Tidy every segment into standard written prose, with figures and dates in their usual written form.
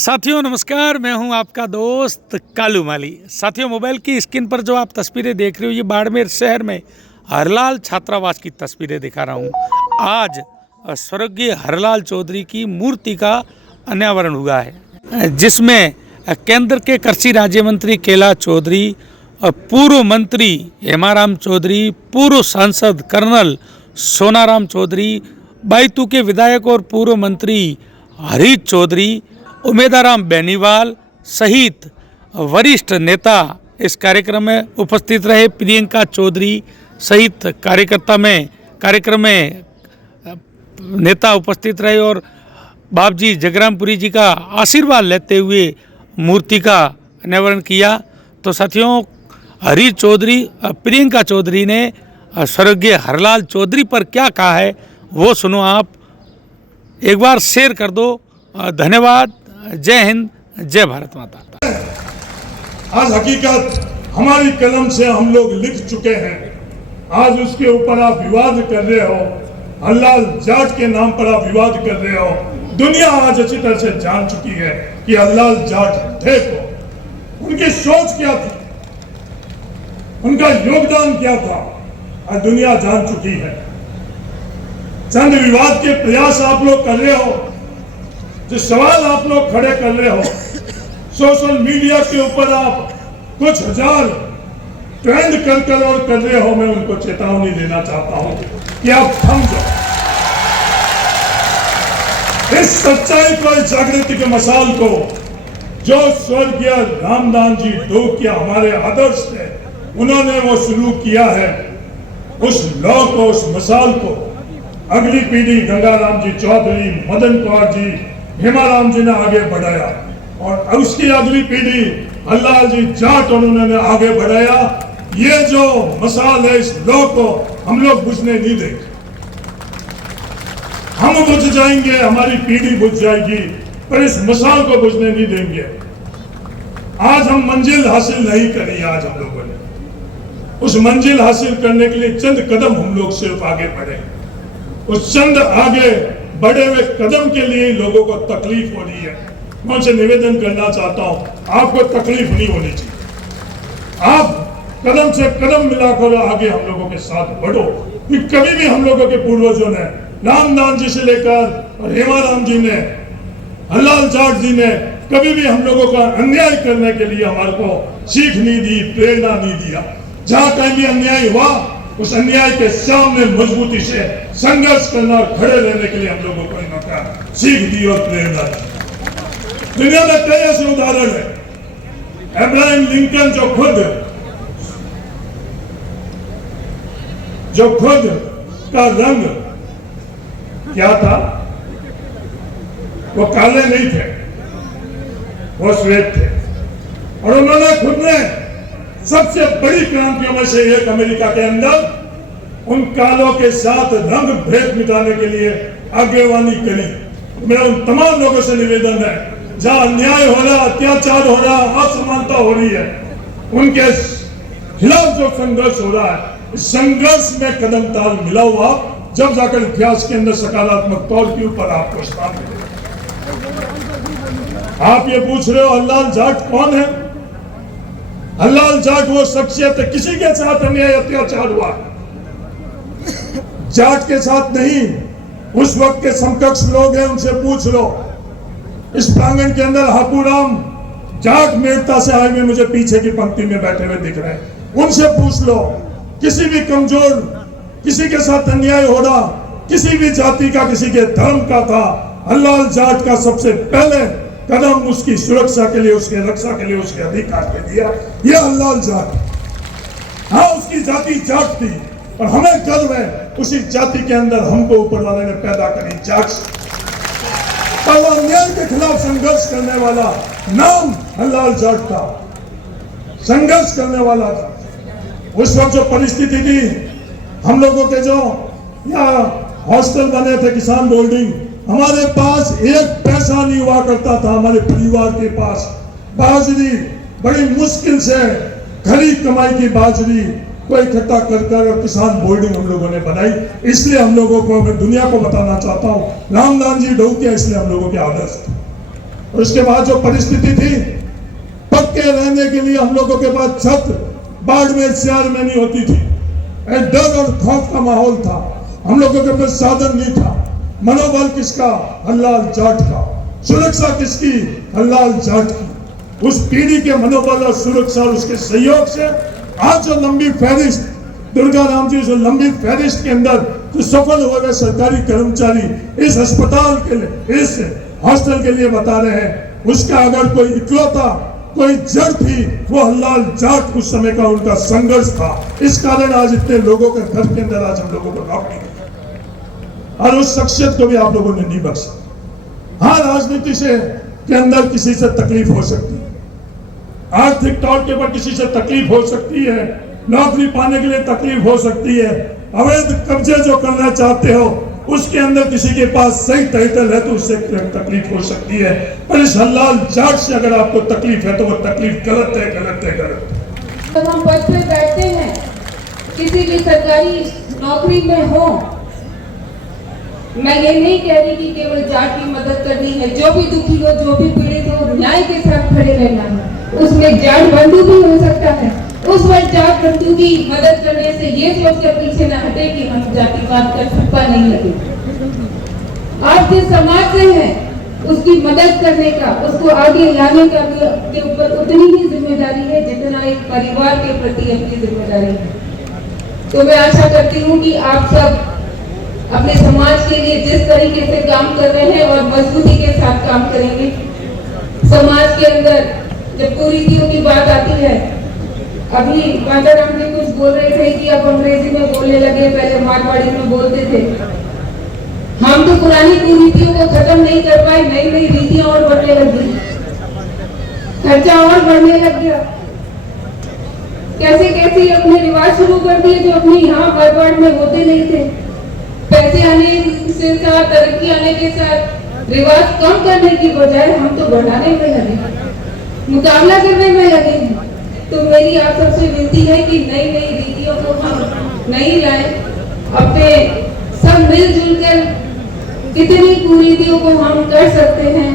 साथियों नमस्कार, मैं हूं आपका दोस्त कालू माली। साथियों, मोबाइल की स्क्रीन पर जो आप तस्वीरें देख रहे हो, ये बाड़मेर शहर में हरलाल छात्रावास की तस्वीरें दिखा रहा हूं। आज स्वर्गीय हरलाल चौधरी की मूर्ति का अनावरण हुआ है, जिसमें केंद्र के कृषि राज्य मंत्री कैलाश चौधरी, पूर्व मंत्री हेमाराम चौधरी, पूर्व सांसद कर्नल सोनाराम चौधरी, बैतू के विधायक और पूर्व मंत्री हरीश चौधरी, उमेदाराम बेनीवाल सहित वरिष्ठ नेता इस कार्यक्रम में उपस्थित रहे। प्रियंका चौधरी सहित कार्यक्रम में नेता उपस्थित रहे और बाबजी जगरामपुरी जी का आशीर्वाद लेते हुए मूर्ति का अनावरण किया। तो साथियों, हरीश चौधरी, प्रियंका चौधरी ने स्वर्गीय हरलाल चौधरी पर क्या कहा है वो सुनो आप, एक बार शेयर कर दो। धन्यवाद। जय हिंद, जय भारत माता। आज हकीकत हमारी कलम से हम लोग लिख चुके हैं, आज उसके ऊपर आप विवाद कर रहे हो, हरलाल जाट के नाम पर आप विवाद कर रहे हो। दुनिया आज अच्छी तरह से जान चुकी है कि हरलाल जाट थे को, उनकी सोच क्या थी, उनका योगदान क्या था, आज दुनिया जान चुकी है। चंद विवाद के प्रयास आप लोग कर रहे हो, जो सवाल आप लोग खड़े कर रहे हो, सोशल मीडिया के ऊपर आप कुछ हजार ट्रेंड कर और कर रहे हो, मैं उनको चेतावनी देना चाहता हूं कि आप थम जाओ। इस सच्चाई को, इस जागृति के मसाल को जो स्वर्गीय रामदास जी ढोकिया हमारे आदर्श थे, उन्होंने वो शुरू किया है, उस लौ को, उस मसाल को अगली पीढ़ी गंगाराम जी चौधरी, मदन कौर जी, हेमाराम जी ने आगे बढ़ाया और उसकी अगली पीढ़ी हरलाल जी जाट उन्होंने आगे बढ़ाया। ये जो मसाल है, इस लौ को हम लोग बुझने नहीं देंगे। हम बुझ जाएंगे, हमारी पीढ़ी बुझ जाएगी, पर इस मसाल को बुझने नहीं देंगे। आज हम मंजिल हासिल नहीं करी, आज हम लोगों ने उस मंजिल हासिल करने के लिए चंद कदम हम लोग सिर्फ आगे बढ़े। उस चंद आगे बढ़े हुए कदम के लिए लोगों को तकलीफ हो रही है। मैं उनसे निवेदन करना चाहता हूं, आपको तकलीफ नहीं होनी चाहिए। आप कदम से कदम मिलाकर आगे हम लोगों के साथ बढ़ो। कभी भी हम लोगों के पूर्वजों ने, रामदास जी से लेकर और हेमाराम जी ने, हरलाल जाट जी ने कभी भी हम लोगों का अन्याय करने के लिए हमारे को सीख नहीं दी, प्रेरणा नहीं दिया। जहां कहीं भी अन्याय हुआ, उस अन्याय के सामने मजबूती से संघर्ष करना और खड़े रहने के लिए हम लोगों को इनका सीख दी और प्रेरणा दी। दुनिया में कई ऐसे उदाहरण है। अब्राहम लिंकन जो खुद का रंग क्या था, वो काले नहीं थे, वो श्वेत थे, और उन्होंने खुद ने सबसे बड़ी क्रांतियों में से एक अमेरिका के अंदर उन कालों के साथ रंग भेद मिटाने के लिए आगेवानी करी। मेरा उन तमाम लोगों से निवेदन है, जहां अन्याय हो रहा, अत्याचार हो रहा, असमानता हो रही है, उनके खिलाफ जो संघर्ष हो रहा है, इस संघर्ष में कदम ताल मिला हुआ, जब जाकर इतिहास के अंदर सकारात्मक तौर के ऊपर आपको स्थान मिलेगा। आप ये पूछ रहे हो हरलाल जाट कौन है? हरलाल जाट वो शख्सियत है, किसी के साथ अन्याय अत्याचार हुआ, जाट के साथ नहीं, उस वक्त के समकक्ष लोग हैं, उनसे पूछ लो। इस प्रांगण के अंदर हापूराम जाट मेड़ता से आए हुए मुझे पीछे की पंक्ति में बैठे हुए दिख रहे हैं, उनसे पूछ लो। किसी भी कमजोर, किसी के साथ अन्याय हो रहा, किसी भी जाति का, किसी के धर्म का था, हरलाल जाट का सबसे पहले कदम उसकी सुरक्षा के लिए, उसके रक्षा के लिए, उसके अधिकार के लिए यह हरलाल जाट। हाँ, उसकी जाति जाट थी और हमें गर्व है उसी जाति के अंदर हमको ऊपर वाले ने पैदा करी जाट। अन्याय के खिलाफ संघर्ष करने वाला नाम हरलाल जाट था, संघर्ष करने वाला था। उस वक्त जो परिस्थिति थी, हम लोगों के जो यहाँ हॉस्टल बने थे, किसान बोर्डिंग, हमारे पास एक पैसा नहीं हुआ करता था। हमारे परिवार के पास बाजरी बड़ी मुश्किल से, खरी कमाई की बाजरी को इकट्ठा कर और किसान बोर्डिंग हम लोगों ने बनाई। इसलिए हम लोगों को, मैं दुनिया को बताना चाहता हूँ, रामदास जी ढोकिया इसलिए हम लोगों के आदर्श थे। और उसके बाद जो परिस्थिति थी, पक्के रहने के लिए हम लोगों के पास छत बाड़मेर शहर में नहीं होती थी। एक डर और खौफ का माहौल था, हम लोगों के पास साधन नहीं था। मनोबल किसका? हल्लाल जाट का। सुरक्षा किसकी? हल्लाल जाट की। उस पीढ़ी के मनोबल और सुरक्षा और उसके सहयोग से आज जो लंबी फहरिस्त, दुर्गा राम जी जो लंबी फहरिस्त के अंदर जो सफल हो गए सरकारी कर्मचारी इस अस्पताल के लिए, इस हॉस्टल के लिए बता रहे हैं, उसका अगर कोई इकलौता कोई जड़ थी वो हल्लाल जाट उस समय का उनका संघर्ष था। इस कारण आज इतने लोगों के घर के अंदर आज हम लोगों को नौकरी मिली और उस शख्सियत को भी आप लोगों ने नहीं बख्शा। हाँ, राजनीति से के अंदर किसी से तकलीफ हो सकती है, आर्थिक तौर के ऊपर किसी से तकलीफ हो सकती है, नौकरी पाने के लिए तकलीफ हो सकती है, अवैध कब्जे जो करना चाहते हो उसके अंदर किसी के पास सही टाइटल है तो उससे तकलीफ हो सकती है। पर इस हल्लाल जाट से अगर आपको तकलीफ है तो वो तकलीफ गलत है, गलत है, गलत है। जब हम पद पे बैठते हैं, किसी भी सरकारी नौकरी में हो, मैं ये नहीं कह रही कि केवल जाट की मदद करनी है। जो भी दुखी हो, जो भी पीड़ित हो, न्याय के साथ खड़े रहना है। उसमें जाट बंधु भी हो सकता है, उस वक्त जाट बंधु की मदद करने से ये सोचकर पीछे न हटे कि हम जातिवाद का ठप्पा नहीं लगे। आप जिस समाज से हैं उसकी मदद करने का, उसको आगे लाने का भी आपके ऊपर उतनी ही जिम्मेदारी है जितना एक परिवार के प्रति आपकी जिम्मेदारी है। तो मैं आशा करती हूँ कि आप सब अपने समाज के लिए जिस तरीके से काम कर रहे हैं और मजबूती के साथ काम करेंगे। समाज के अंदर जब कुरीतियों की बात आती है, अभी माताराम जी कुछ बोल रहे थे कि अब अंग्रेजी में बोलने लगे, पहले मारवाड़ी में बोलते थे। हम तो पुरानी कुरीतियों को खत्म नहीं कर पाए, नई नई रीतियां और बढ़ने लगी, खर्चा और बढ़ने लग गया। कैसे कैसे अपने रिवाज शुरू कर दिए जो अपने यहाँ मारवाड़ में होते नहीं थे। पैसे आने से साथ, तरक्की आने के साथ रिवाज कम करने की बजाय हम तो बढ़ाने में लगे, मुकाबला करने में लगे हैं। तो मेरी आप सबसे विनती है कि नई नई रीतियों को हम नहीं लाएं, अपने सब मिलजुल कर कितनी कुरीतियों को हम कर सकते हैं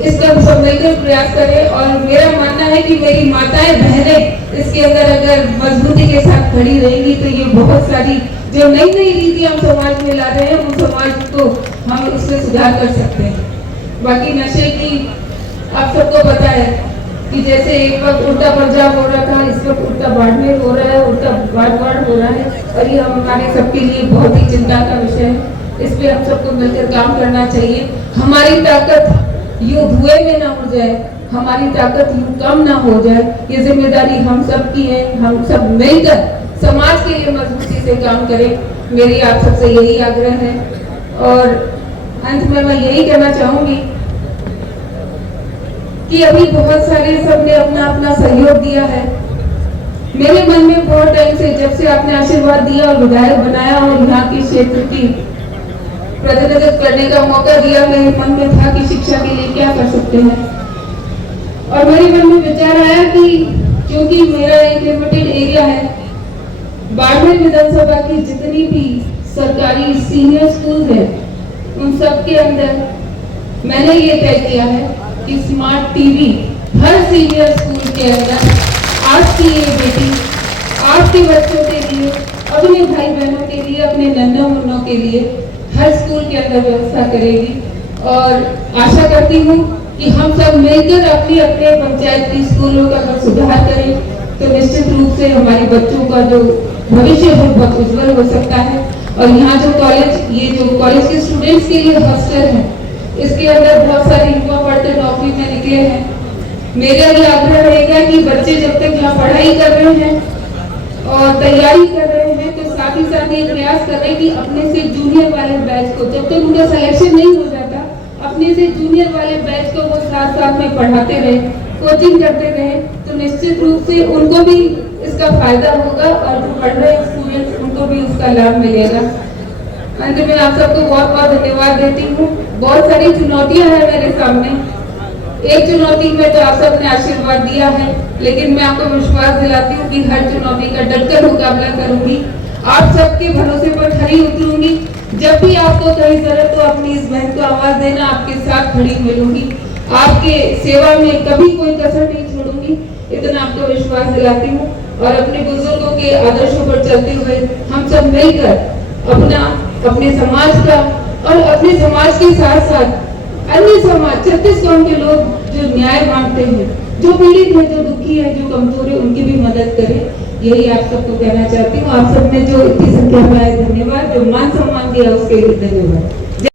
इसका सब मिलकर प्रयास करें। और मेरा मानना है कि मेरी माताएं बहनें इसके अंदर अगर मजबूती के साथ खड़ी रहेंगी तो ये बहुत सारी जो नई नई रीतियां हम समाज में ला रहे हैं उन समाज को हम उससे सुधार कर सकते हैं। बाकी नशे की आप सबको पता है कि जैसे एक वक्त उल्टा पंजाब हो रहा था, इस वक्त उल्टा बाड़मेर हो रहा है, उल्टा बाड़वाड़ हो रहा है और ये हमारे सबके लिए बहुत ही चिंता का विषय है। इस पे हम सबको मिलकर काम करना चाहिए। हमारी ताकत यूं धुएं में ना हो जाए, हमारी ताकत यूं कम ना हो जाए, ये जिम्मेदारी हम सब की है। हम सब मिलकर समाज के लिए मजबूती से काम करें, मेरी आप सबसे यही आग्रह है। और अंत में मैं यही कहना चाहूंगी कि अभी बहुत सारे सबने अपना अपना सहयोग दिया है। मेरे मन में बहुत टाइम से, जब से आपने आशीर्वाद दिया और विधायक बनाया और यहाँ के क्षेत्र की प्रतिनिधित्व करने का मौका दिया, मेरे मन में था कि शिक्षा के लिए क्या कर सकते हैं। और मेरे मन में विचार आया कि क्योंकि मेरा एक लिमिटेड एरिया है, बाड़मेर विधानसभा की जितनी भी सरकारी सीनियर स्कूल है उन सब के अंदर मैंने ये तय किया है कि स्मार्ट टीवी हर सीनियर स्कूल के अंदर आपकी ये बेटी, आपके बच्चों के लिए, अपने भाई बहनों के लिए, अपने नन्नों मुन्नों के लिए हर स्कूल के अंदर व्यवस्था करेगी। और आशा करती हूँ कि हम सब मिलकर अपने अपने पंचायत की स्कूलों का अगर सुधार करें तो निश्चित रूप से हमारे बच्चों का जो भविष्य है बहुत उज्जवल हो सकता है। और यहाँ जो कॉलेज, ये जो कॉलेज के स्टूडेंट्स के लिए हॉस्टल है, इसके अंदर बहुत सारे युवा पढ़ते नौकरी में निकले हैं। मेरा ये आग्रह रहेगा कि बच्चे जब तक यहाँ पढ़ाई कर रहे हैं और तैयारी कर रहे हैं तो साथ ही साथ ये प्रयास करें कि अपने से जूनियर वाले बैच को, जब तक उनका सिलेक्शन नहीं हो जाता, अपने से जूनियर वाले बैच को वो साथ साथ में पढ़ाते रहे, कोचिंग करते रहे, तो निश्चित रूप से उनको भी इसका फायदा होगा और जो पढ़ रहे स्टूडेंट्स उनको भी उसका लाभ मिलेगा। अंत में आप सबको बहुत बहुत धन्यवाद देती हूँ। बहुत सारी चुनौतियां हैं मेरे सामने, एक चुनौती में तो आप सबने आशीर्वाद दिया है, लेकिन मैं आपको विश्वास दिलाती हूँ कि हर चुनौती का डटकर मुकाबला करूंगी, आप सबके भरोसे पर खड़ी उतरूंगी। जब भी आपको कहीं जरूरत हो अपनी इस बहन को आवाज देना, आपके साथ खड़ी मिलूंगी। आपके सेवा में कभी कोई कसर नहीं छोड़ूंगी, इतना आपको विश्वास दिलाती हूँ। और अपने बुजुर्गों के आदर्शों पर चलते हुए हम सब मिलकर अपने समाज का और अपने समाज के साथ साथ अन्य समाज 36 कौम के लोग जो न्याय मांगते हैं, जो पीड़ित है, जो दुखी है, जो कमजोर है, उनकी भी मदद करें। यही आप सबको कहना चाहती हूँ। आप सब ने जो इतनी संख्या में आए, धन्यवाद। जो मान सम्मान दिया उसके लिए धन्यवाद।